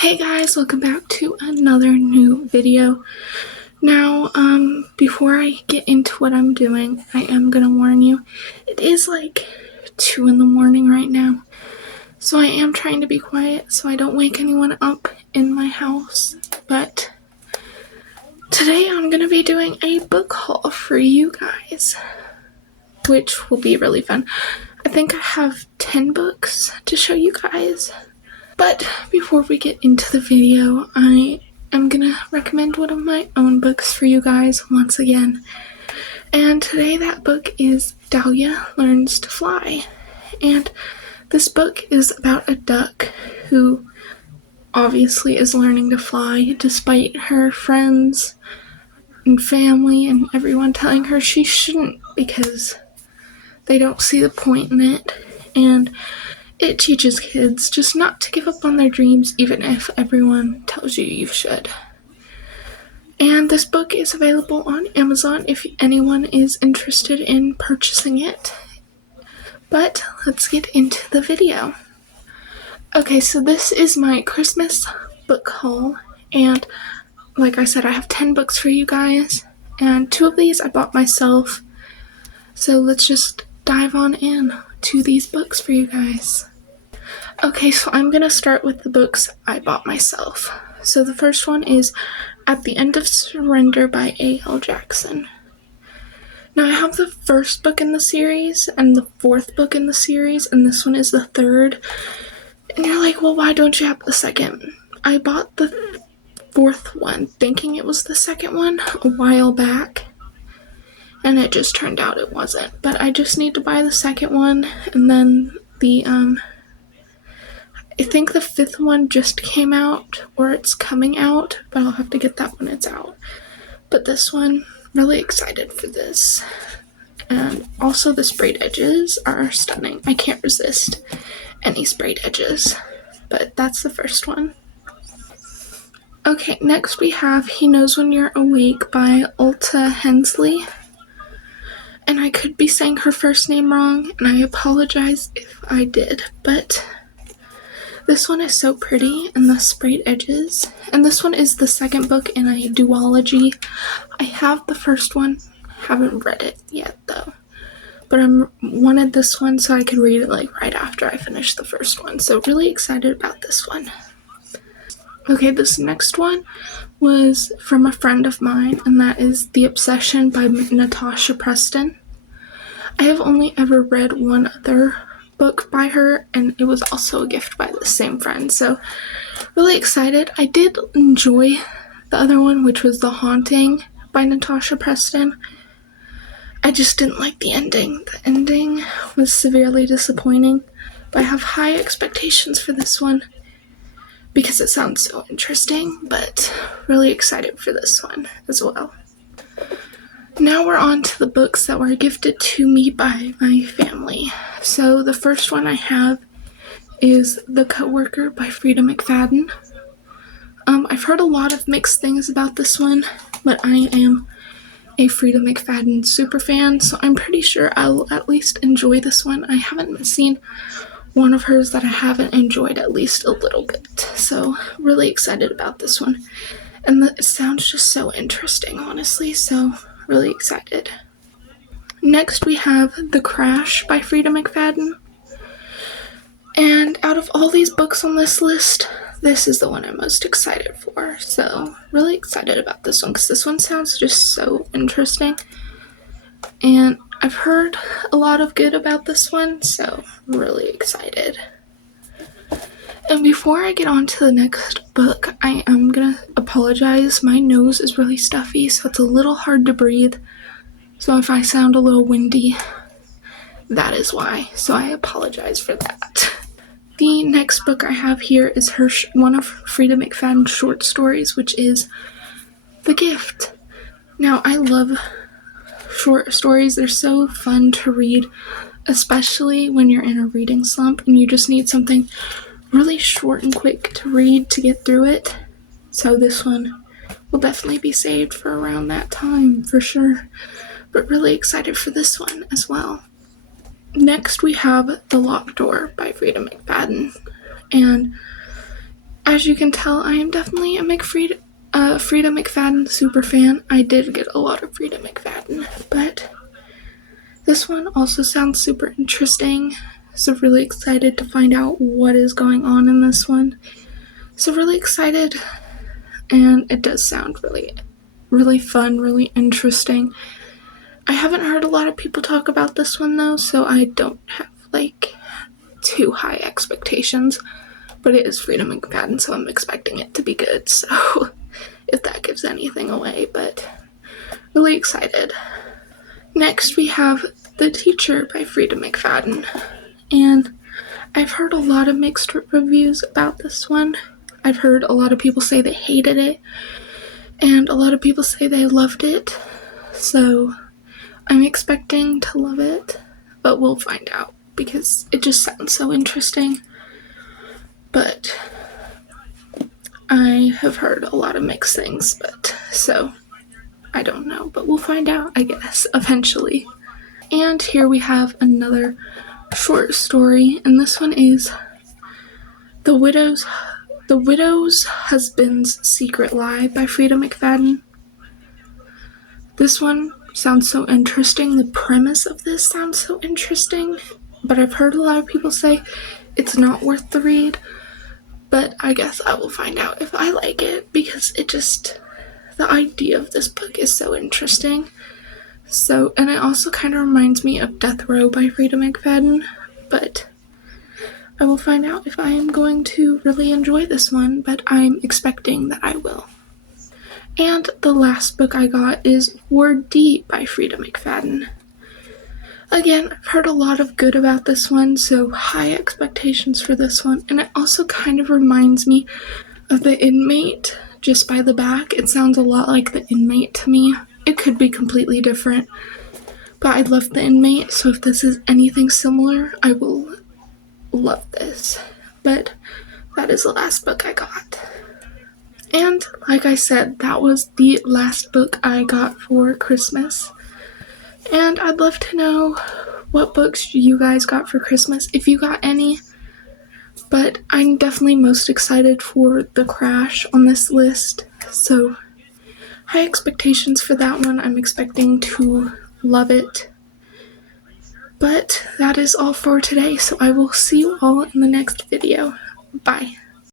Hey guys, welcome back to another new video. Now, before I get into what I'm doing, I am gonna warn you, it is like 2 in the morning right now. So I am trying to be quiet so I don't wake anyone up in my house. But today I'm gonna be doing a book haul for you guys, which will be really fun. I think I have 10 books to show you guys. But before we get into the video, I am gonna recommend one of my own books for you guys once again. And today that book is Dahlia Learns to Fly. And this book is about a duck who obviously is learning to fly despite her friends and family and everyone telling her she shouldn't because they don't see the point in it. And it teaches kids just not to give up on their dreams even if everyone tells you should. And this book is available on Amazon if anyone is interested in purchasing it. But let's get into the video. Okay, so this is my Christmas book haul, and like I said, I have 10 books for you guys, and 2 of these I bought myself. So let's just dive on in to these books for you guys. Okay, so I'm going to start with the books I bought myself. So the first one is At the End of Surrender by A.L. Jackson. Now I have the first book in the series and the 4th book in the series, and this one is the 3rd. And you're like, well, why don't you have the 2nd? I bought the 4th one thinking it was the 2nd one a while back, and it just turned out it wasn't. But I just need to buy the 2nd one, and then I think the 5th one just came out, or it's coming out, but I'll have to get that when it's out. But this one, really excited for this. And also the sprayed edges are stunning. I can't resist any sprayed edges. But that's the first one. Okay, next we have He Knows When You're Awake by Ulta Hensley. And I could be saying her first name wrong, and I apologize if I did, but this one is so pretty, and the sprayed edges. And this one is the 2nd book in a duology. I have the first one, haven't read it yet though. But I wanted this one so I could read it like right after I finish the first one. So really excited about this one. Okay, this next one was from a friend of mine, and that is The Obsession by Natasha Preston. I have only ever read one other book by her, and it was also a gift by the same friend, so really excited. I did enjoy the other one, which was The Haunting by Natasha Preston. I just didn't like the ending. The ending was severely disappointing, but I have high expectations for this one because it sounds so interesting, but really excited for this one as well. Now we're on to the books that were gifted to me by my family. So the first one I have is The Coworker by Frida McFadden. I've heard a lot of mixed things about this one, but I am a Frida McFadden super fan, so I'm pretty sure I'll at least enjoy this one. I haven't seen one of hers that I haven't enjoyed at least a little bit, so really excited about this one. And it sounds just so interesting, honestly, so really excited. Next we have The Crash by Frida McFadden. And out of all these books on this list, this is the one I'm most excited for. So really excited about this one because this one sounds just so interesting. And I've heard a lot of good about this one, so really excited. And before I get on to the next book, I am gonna apologize. My nose is really stuffy, so it's a little hard to breathe. So if I sound a little windy, that is why. So I apologize for that. The next book I have here is one of Frida McFadden's short stories, which is The Gift. Now, I love short stories. They're so fun to read, especially when you're in a reading slump and you just need something really short and quick to read to get through it. So this one will definitely be saved for around that time for sure. But really excited for this one as well. Next we have The Locked Door by Frida McFadden. And As you can tell, I am definitely a Frida McFadden super fan. I did get a lot of Frida McFadden, but this one also sounds super interesting. So really excited to find out what is going on in this one. So really excited, and it does sound really, really fun, really interesting. I haven't heard a lot of people talk about this one though, so I don't have like too high expectations. But it is Frida McFadden, so I'm expecting it to be good. So if that gives anything away, but really excited. Next we have The Teacher by Frida McFadden, and I've heard a lot of mixed reviews about this one. I've heard a lot of people say they hated it, and a lot of people say they loved it, so I'm expecting to love it, but we'll find out because it just sounds so interesting. But I have heard a lot of mixed things, but so I don't know, but we'll find out, I guess, eventually. And here we have another short story, and this one is The Widow's Husband's Secret Lie by Frida McFadden. This one sounds so interesting. The premise of this sounds so interesting, but I've heard a lot of people say it's not worth the read. But I guess I will find out if I like it, because the idea of this book is so interesting. So, and it also kind of reminds me of Death Row by Frida McFadden, but I will find out if I am going to really enjoy this one, but I'm expecting that I will. And the last book I got is Ward D by Frida McFadden. Again, I've heard a lot of good about this one, so high expectations for this one. And it also kind of reminds me of The Inmate, just by the back. It sounds a lot like The Inmate to me. It could be completely different, but I love The Inmate, so if this is anything similar, I will love this. But that is the last book I got. And like I said, that was the last book I got for Christmas. And I'd love to know what books you guys got for Christmas, if you got any. But I'm definitely most excited for The Crash on this list. So, high expectations for that one. I'm expecting to love it. But that is all for today, so I will see you all in the next video. Bye.